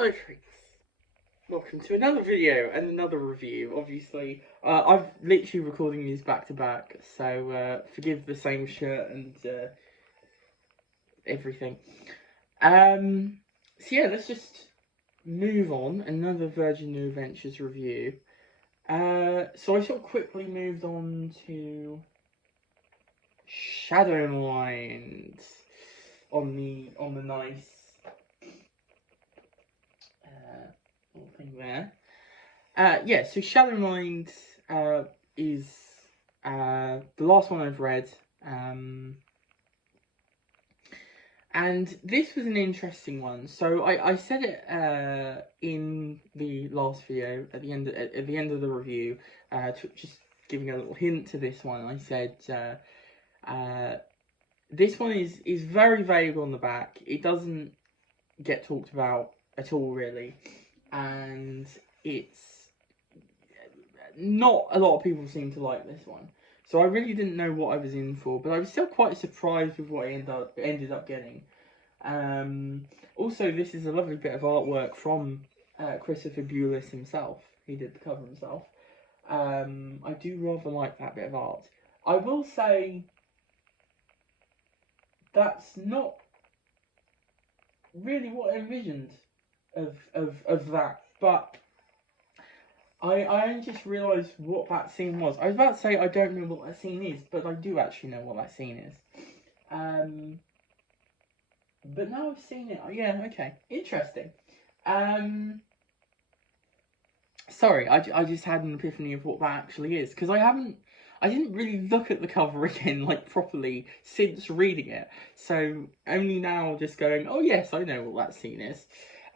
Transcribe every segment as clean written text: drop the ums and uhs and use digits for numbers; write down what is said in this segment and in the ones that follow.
Hello freaks, welcome to another video and another review. Obviously, I've literally recording these back to back, so forgive the same shirt and everything. So yeah, let's just move on. Another Virgin New Adventures review. So I sort of quickly moved on to shadowmind on the nice little thing there. Yeah, so shadowmind is the last one I've read, and this was an interesting one. So I said it in the last video at the end of the review, just giving a little hint to this one. I said this one is very vague on the back. It doesn't get talked about at all, really, and it's not a lot of people seem to like this one. So I really didn't know what I was in for, but I was still quite surprised with what I ended up getting. Also, this is a lovely bit of artwork from Christopher Bulis himself. He did the cover himself. I do rather like that bit of art. I will say that's not really what I envisioned of that, but I only just realised what that scene was. I was about to say I don't know what that scene is, but I do actually know what that scene is. But now I've seen it, yeah, okay, interesting. Sorry, I just had an epiphany of what that actually is, because I didn't really look at the cover again, like, properly since reading it. So, only now just going, oh yes, I know what that scene is.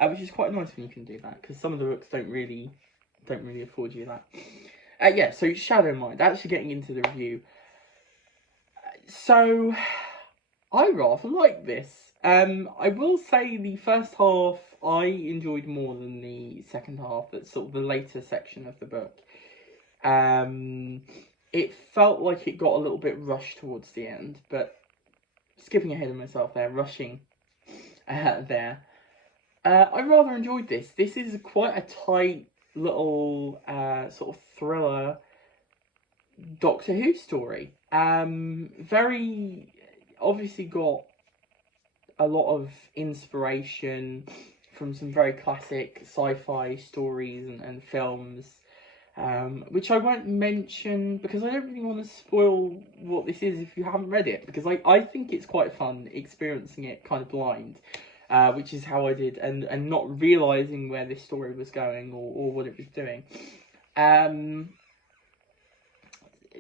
Which is quite nice when you can do that, because some of the books don't really afford you that. Yeah, so Shadowmind, actually getting into the review. So, I rather like this. I will say the first half I enjoyed more than the second half. That's sort of the later section of the book. It felt like it got a little bit rushed towards the end, but skipping ahead of myself there, rushing there. I rather enjoyed this. This is quite a tight little sort of thriller Doctor Who story. Very obviously got a lot of inspiration from some very classic sci-fi stories and films, which I won't mention because I don't really want to spoil what this is if you haven't read it, because I think it's quite fun experiencing it kind of blind. Which is how I did, and not realising where this story was going or what it was doing.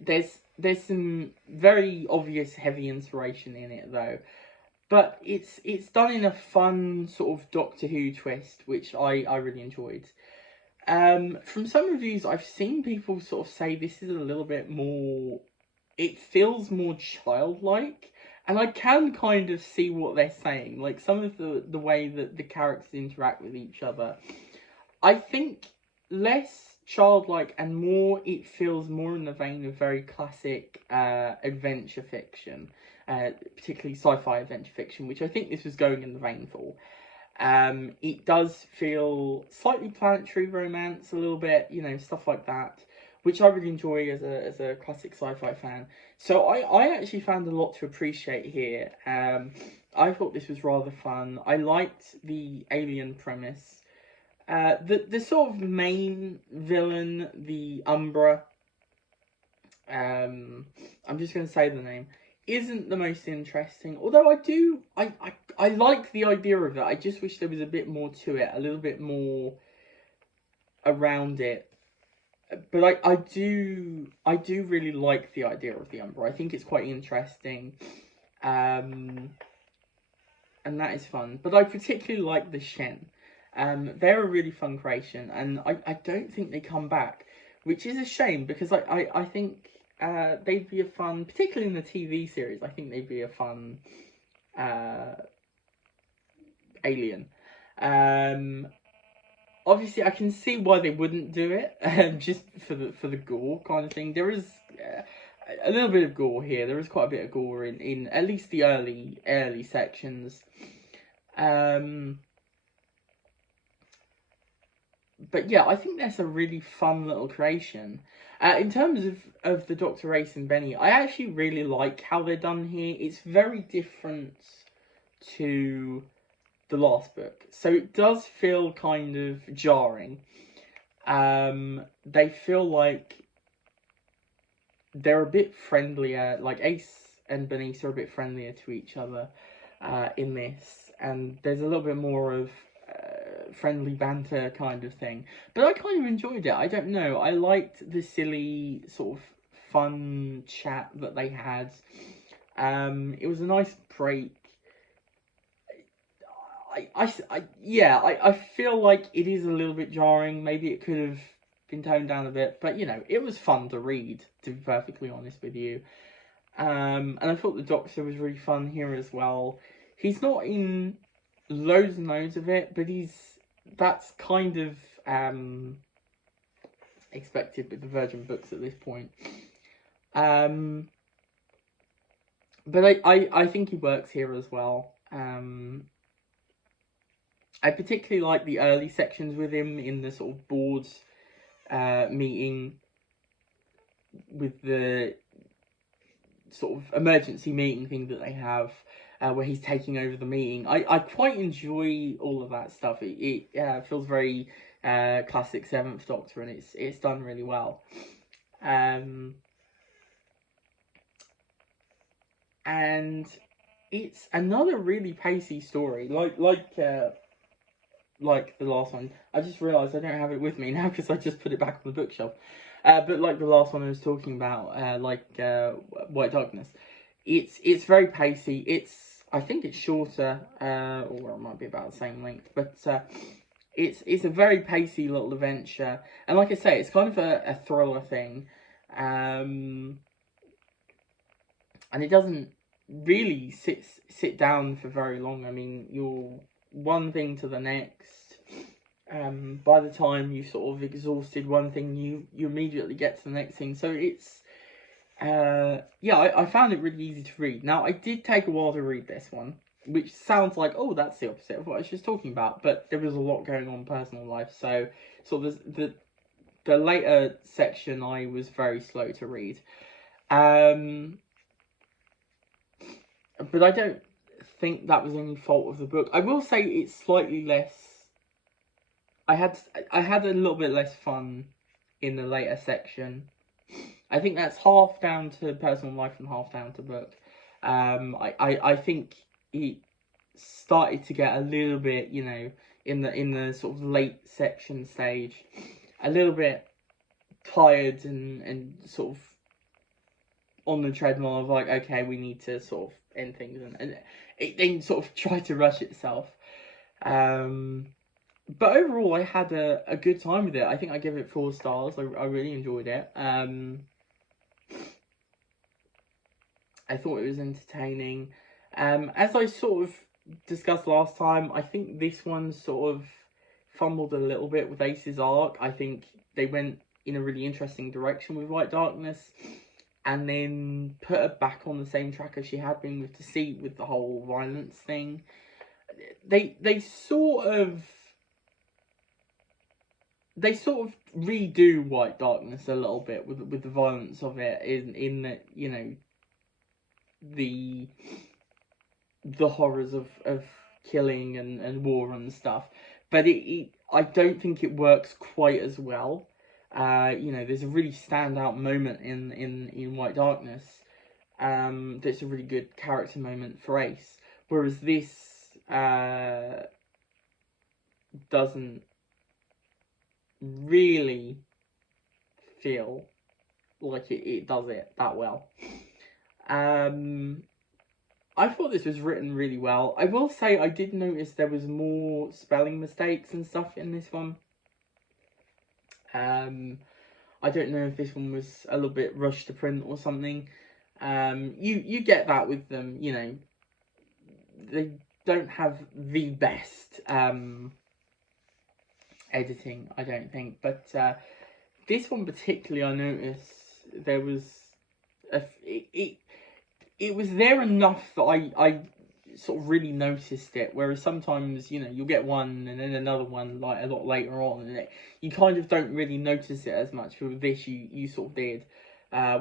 There's some very obvious heavy inspiration in it though, but it's done in a fun sort of Doctor Who twist, which I really enjoyed. From some reviews I've seen people sort of say this is a little bit more, it feels more childlike. And I can kind of see what they're saying, like some of the way that the characters interact with each other. I think less childlike and more, it feels more in the vein of very classic adventure fiction, particularly sci-fi adventure fiction, which I think this was going in the vein for. It does feel slightly planetary romance, a little bit, you know, stuff like that, which I really enjoy as a classic sci-fi fan. So I actually found a lot to appreciate here. I thought this was rather fun. I liked the alien premise. The sort of main villain, the Umbra, I'm just going to say the name, isn't the most interesting. Although I like the idea of it. I just wish there was a bit more to it, a little bit more around it. But I do really like the idea of the Umbra. I think it's quite interesting, and that is fun. But I particularly like the Shen. They're a really fun creation, and I don't think they come back, which is a shame because I think they'd be a fun, particularly in the TV series. I think they'd be a fun alien. Obviously, I can see why they wouldn't do it, just for the gore kind of thing. There is a little bit of gore here. There is quite a bit of gore in at least the early sections. but yeah, I think that's a really fun little creation. In terms of the Dr. Ace and Benny, I actually really like how they're done here. It's very different to the last book, so it does feel kind of jarring. They feel like they're a bit friendlier, like Ace and Bernice are a bit friendlier to each other in this, and there's a little bit more of friendly banter kind of thing. But I kind of enjoyed it. I don't know. I liked the silly sort of fun chat that they had. It was a nice break. I feel like it is a little bit jarring. Maybe it could have been toned down a bit, but you know, it was fun to read, to be perfectly honest with you. And I thought the Doctor was really fun here as well. He's not in loads and loads of it, but that's kind of expected with the Virgin books at this point. But I think he works here as well. I particularly like the early sections with him in the sort of boards meeting with the sort of emergency meeting thing that they have, where he's taking over the meeting. I quite enjoy all of that stuff. It feels very classic Seventh Doctor, and it's done really well. And it's another really pacey story, like the last one. I just realised I don't have it with me now because I just put it back on the bookshelf. But like the last one I was talking about, White Darkness, it's very pacey. I think it's shorter, or it might be about the same length, but it's a very pacey little adventure. And like I say, it's kind of a thriller thing, and it doesn't really sit down for very long. I mean, you're one thing to the next. By the time you sort of exhausted one thing, you immediately get to the next thing. So it's I found it really easy to read. Now I did take a while to read this one, which sounds like, oh, that's the opposite of what I was just talking about. But there was a lot going on in personal life, so sort of the later section I was very slow to read. But I don't think that was any fault of the book. I will say it's slightly less. I had a little bit less fun in the later section. I think that's half down to personal life and half down to book. I think it started to get a little bit, you know, in the sort of late section stage, a little bit tired and sort of on the treadmill of like, okay, we need to sort of end things, and it then sort of tried to rush itself. But overall, I had a good time with it. I think I give it 4 stars. I really enjoyed it. I thought it was entertaining. As I sort of discussed last time, I think this one sort of fumbled a little bit with Ace's arc. I think they went in a really interesting direction with White Darkness, and then put her back on the same track as she had been with Deceit, with the whole violence thing. They sort of redo White Darkness a little bit with the violence of it, in that, you know, the horrors of killing and war and stuff. But I don't think it works quite as well. You know, there's a really standout moment in White Darkness that's a really good character moment for Ace, whereas this doesn't really feel like it does it that well. I thought this was written really well. I will say I did notice there was more spelling mistakes and stuff in this one. I don't know if this one was a little bit rushed to print or something. You get that with them, you know. They don't have the best editing, I don't think. But this one particularly, I noticed there was it was there enough that I sort of really noticed it, whereas sometimes, you know, you'll get one and then another one like a lot later on, and you kind of don't really notice it as much. But with this, you sort of did,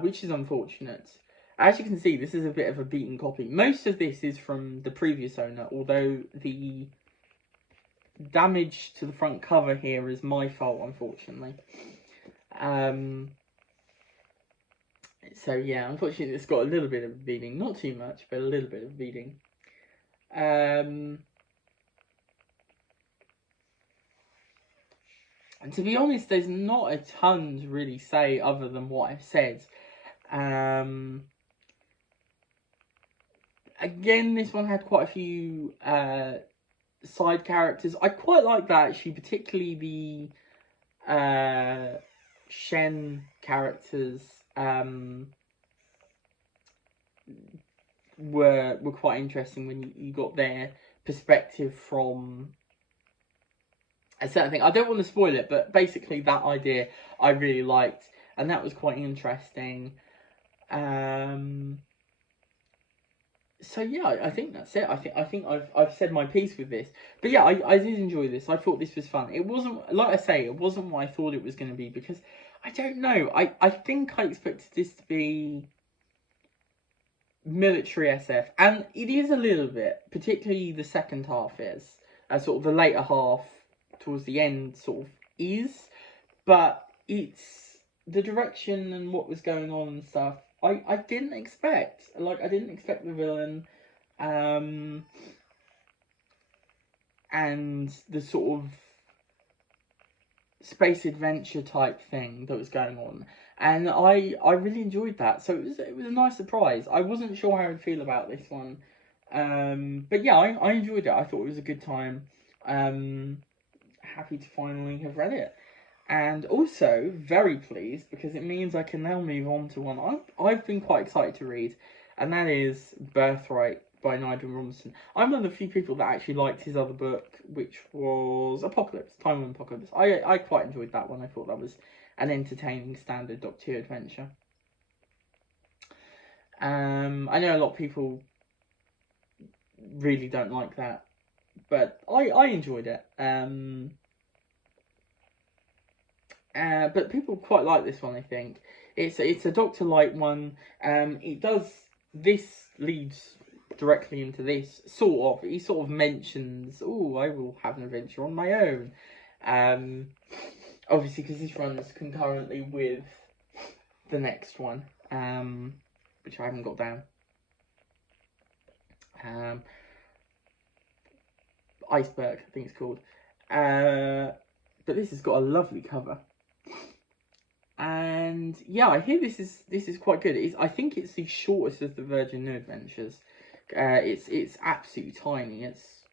which is unfortunate. As you can see, this is a bit of a beaten copy. Most of this is from the previous owner, although the damage to the front cover here is my fault, unfortunately. So yeah, unfortunately it's got a little bit of bleeding, not too much, but a little bit of bleeding. And to be honest, there's not a ton to really say other than what I've said. Again, this one had quite a few side characters. I quite like that actually, particularly the Shen characters were quite interesting when you got their perspective from a certain thing. I don't want to spoil it, but basically that idea I really liked, and that was quite interesting. So yeah, I think that's it. I think I've said my piece with this. But yeah, I did enjoy this. I thought this was fun. It wasn't, like I say, it wasn't what I thought it was going to be, because I don't know. I think I expected this to be military SF, and it is a little bit, particularly the second half is, sort of the later half towards the end sort of is, but it's the direction and what was going on and stuff. I didn't expect. Like, I didn't expect the villain, and the sort of space adventure type thing that was going on, and I really enjoyed that. So it was a nice surprise. I wasn't sure how I'd feel about this one, but yeah, I enjoyed it. I thought it was a good time. Happy to finally have read it. And also very pleased because it means I can now move on to one I've been quite excited to read, and that is Birthright by Nigel Robinson. I'm one of the few people that actually liked his other book, which was Apocalypse, Time of Apocalypse. I quite enjoyed that one. I thought that was an entertaining standard Doctor Who adventure. I know a lot of people really don't like that, but I enjoyed it. But people quite like this one, I think. It's a Doctor Light one. This leads directly into this, sort of. He sort of mentions, oh, I will have an adventure on my own. Obviously, because this runs concurrently with the next one, which I haven't got down. Iceberg, I think it's called. But this has got a lovely cover. And yeah, I hear this is quite good. I think it's the shortest of the Virgin New Adventures. It's absolutely tiny. It's,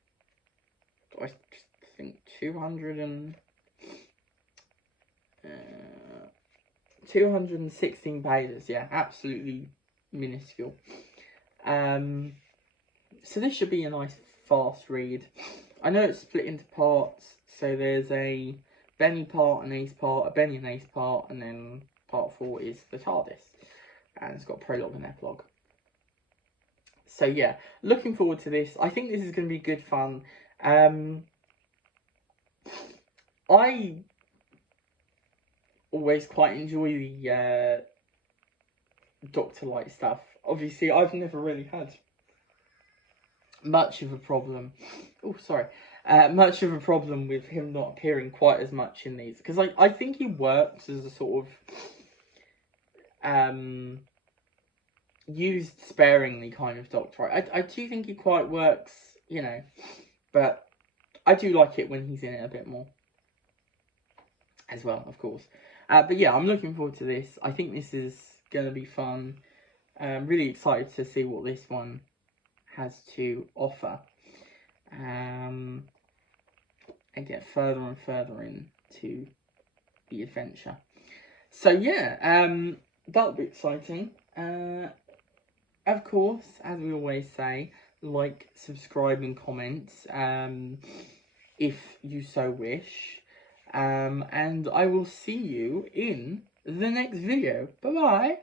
I think, 216 pages. Yeah, absolutely minuscule. So this should be a nice fast read. I know it's split into parts, so there's a Benny part, an Ace part, a Benny and Ace part, and then part 4 is the TARDIS. And it's got prologue and epilogue. So yeah, looking forward to this. I think this is going to be good fun. I always quite enjoy the Doctor Light stuff. Obviously, I've never really had much of a problem. Oh, sorry. Much of a problem with him not appearing quite as much in these, because I think he works as a sort of used sparingly kind of Doctor. I do think he quite works, you know, but I do like it when he's in it a bit more as well, of course. But yeah, I'm looking forward to this. I think this is going to be fun. I'm really excited to see what this one has to offer, and get further and further into the adventure. So yeah, that'll be exciting. Of course, as we always say, like, subscribe and comment if you so wish, and I will see you in the next video. Bye bye.